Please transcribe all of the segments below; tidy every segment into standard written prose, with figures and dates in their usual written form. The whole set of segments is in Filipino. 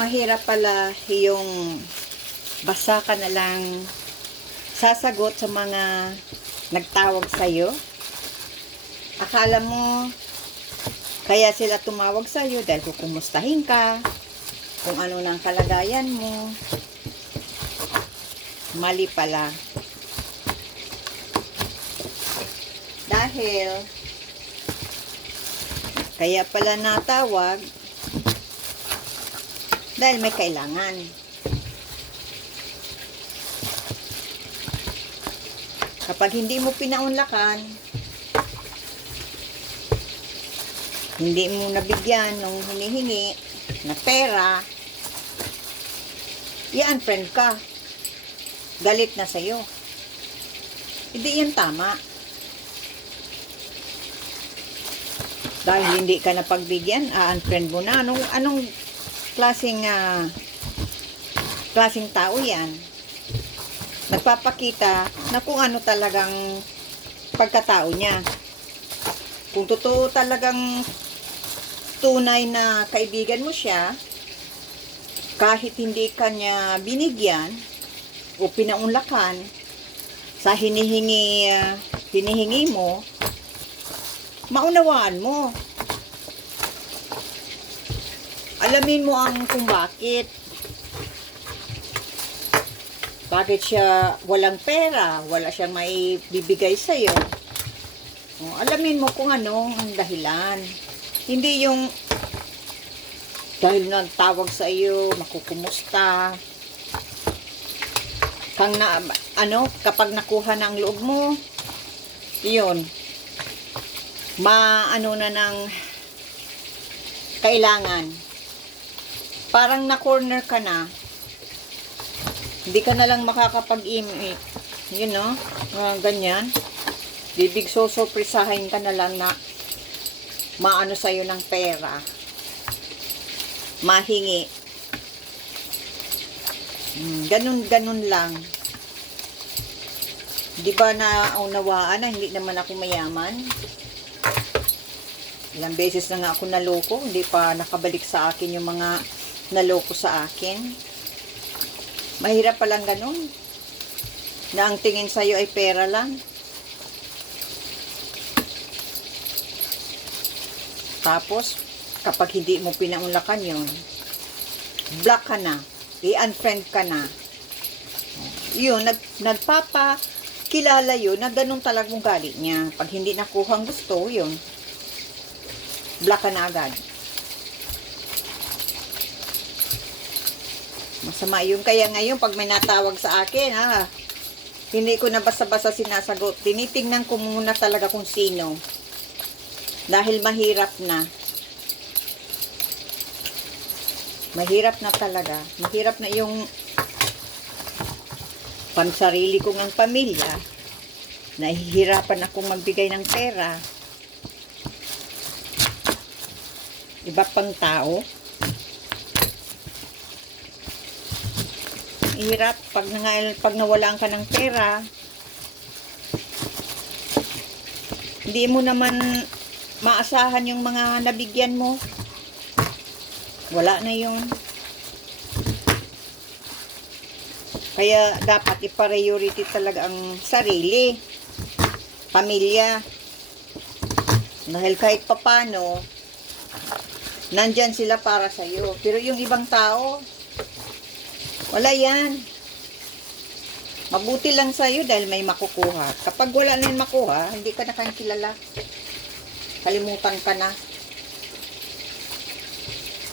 Mahirap pala yung basta ka na lang sasagot sa mga nagtawag sa'yo. Akala mo, kaya sila tumawag sa'yo dahil kukumustahin ka, kung ano ng kalagayan mo. Mali pala. Dahil, kaya pala natawag, dahil may kailangan. Kapag hindi mo pinaunlakan, hindi mo nabigyan ng hinihingi na pera, i-unfriend ka. Galit na sa'yo. Hindi yan tama. Dahil hindi ka napagbigyan, unfriend mo na. Anong klaseng tao yan? Nagpapakita na kung ano talagang pagkatao niya. Kung totoo talagang tunay na kaibigan mo siya, kahit hindi ka niya binigyan o pinaunlakan sa hinihingi mo, maunawaan mo. Alamin mo ang kung bakit. Bakit siya walang pera, wala siyang may bibigay sa'yo. Alamin mo kung ano ang dahilan. Hindi yung dahil nagtawag sa iyo, makukumusta. Kapag nakuha na ang loob mo, iyon, maano na ng kailangan. Parang na-corner ka na. Hindi ka na lang makakapag-imik. Yun, no? Ganyan. Bibig sorpresahin ka na lang na maano sa'yo ng pera. Mahingi. Ganun lang. Di ba naunawaan na hindi naman ako mayaman? Ilang beses na nga ako naloko, hindi pa nakabalik sa akin yung mga naloko sa akin. Mahirap palang ganun. Na ang tingin sa'yo ay pera lang. Tapos, kapag hindi mo pinaunlakan yun, block ka na. I-unfriend ka na. Yun, nagpapakilala yun na ganun talagang galit niya. Pag hindi nakuha ang gusto, yun, block ka na agad. Masama yun. Kaya ngayon, pag may natawag sa akin, hindi ko na basta-basta sinasagot. Tinitingnan ko muna talaga kung sino. Dahil mahirap na. Mahirap na talaga. Mahirap na yung pansarili ko ng pamilya. Nahihirapan akong magbigay ng pera. Iba pang tao. Hirap pag nawalaan ka ng pera. Hindi mo naman maasahan yung mga nabigyan mo. Wala na yung. Kaya dapat i-priority talaga ang sarili, pamilya. Dahil kahit papano, nandyan sila para sa'yo. Pero yung ibang tao, wala yan. Mabuti lang sa'yo dahil may makukuha. Kapag wala na yung makuha, hindi ka na kang kilala. Kalimutan ka na.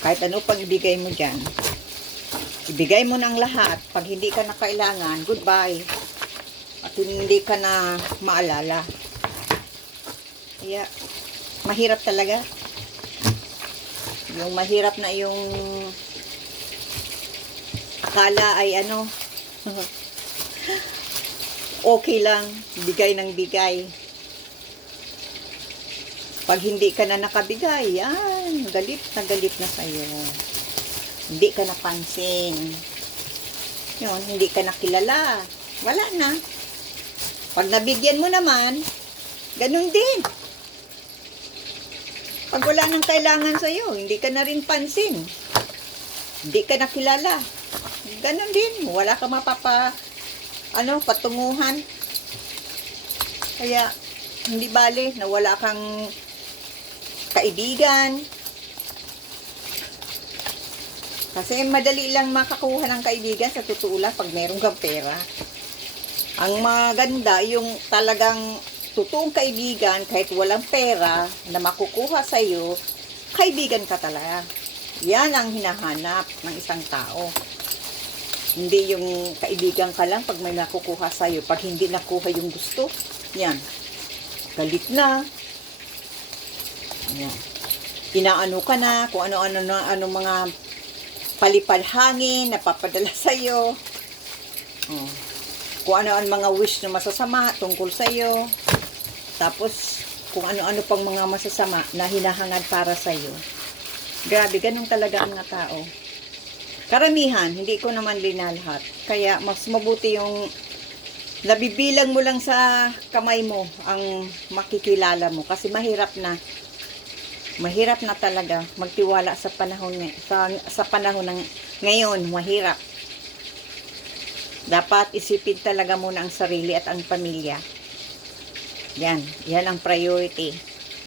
Kahit ano pang ibigay mo dyan. Ibigay mo ng lahat. Pag hindi ka na kailangan, goodbye. At hindi ka na maalala. Kaya, mahirap talaga. Yung mahirap na yung akala ay okay lang, bigay ng bigay. Pag hindi ka na nakabigay, yan, galit na sa'yo. Hindi ka napansin. Yun, hindi ka nakilala. Wala na. Pag nabigyan mo naman, ganun din. Pag wala nang kailangan sa'yo, hindi ka na rin pansin. Hindi ka nakilala. Ganon din. Wala ka patunguhan. Kaya, hindi bale na wala kang kaibigan. Kasi madali lang makakuha ng kaibigan sa totoo lang pag meron kang pera. Ang maganda, yung talagang totoong kaibigan, kahit walang pera, na makukuha sa'yo, kaibigan ka talaga. Yan ang hinahanap ng isang tao. Hindi yung kaibigan ka lang pag may nakukuha sa'yo. Pag hindi nakuha yung gusto, yan. Galit na. Yan. Inaano ka na, kung ano mga palipalhangin na papadala sa'yo. Oh. Kung ano mga wish na masasama tungkol sa'yo. Tapos, kung ano-ano pang mga masasama na hinahangad para sa'yo. Grabe, ganun talaga ang mga tao. Karamihan, hindi ko naman linalahat. Kaya, mas mabuti yung nabibilang mo lang sa kamay mo ang makikilala mo. Kasi mahirap na talaga magtiwala sa panahon ng ngayon, mahirap. Dapat isipin talaga muna ang sarili at ang pamilya. Yan ang priority.